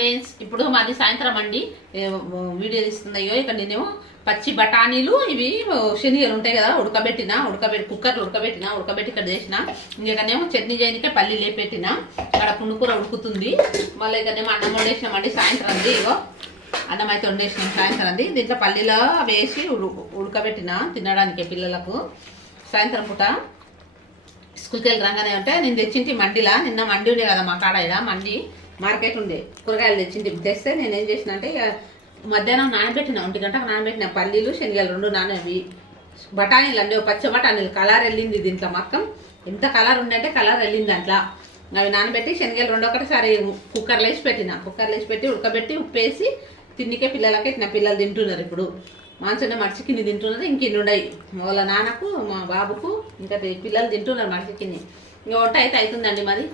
friends ఇప్పుడు మాది సాయంత్రం అండి వీడియో తీస్తున్నాయో ఇక్కడ నేనేమో పచ్చి బఠానీలు ఇవి శనగలు ఉంటాయి కదా ఉడకబెట్టి కుక్కర్లో ఉడకబెట్టి ఇక్కడ చేసిన ఇక్కడనేమో చట్నీ చేయనికే పల్లి లేపెట్టిన అక్కడ పుండుకూర ఉడుకుతుంది మళ్ళీ ఇక్కడనేమో అన్నం వండేసినామండి సాయంత్రం అండి ఇగో అన్నం అయితే వండేసినాం సాయంత్రం అండి దీంట్లో పల్లీలో వేసి ఉడకబెట్టిన తినడానికి పిల్లలకు సాయంత్రం పూట స్కూల్కి వెళ్ళి రాగానే అంటే నేను తెచ్చింటి మండిలా నిన్న మండి ఉండే కదా మా కాడ ఇక్కడ మండి మార్కెట్ ఉండే కూరగాయలు తెస్తే నేను ఏం చేసిన అంటే మధ్యాహ్నం నానబెట్టిన 1 గంటకు నానబెట్టిన పల్లీలు శనగలు 2 నానవి బఠానీలు అండి పచ్చ బఠానీలు కలర్ వెళ్ళింది దీంట్లో మొత్తం ఎంత కలర్ ఉందంటే కలర్ వెళ్ళింది దాంట్లో అవి నానబెట్టి శనగలు 2 ఒకటిసారి కుక్కర్లో వేసి పెట్టి ఉడకబెట్టి ఉప్పేసి తిన్నికే పిల్లలకి ఇట్లా పిల్లలు తింటున్నారు ఇప్పుడు మాంసంగా మడిచికిన్ని తింటున్నారు ఇంకిన్ని ఉన్నాయి వాళ్ళ నాన్నకు మా బాబుకు ఇంకా పిల్లలు తింటున్నారు మడిచికిన్ని ఇంకా వంట అయితే అవుతుందండి మరి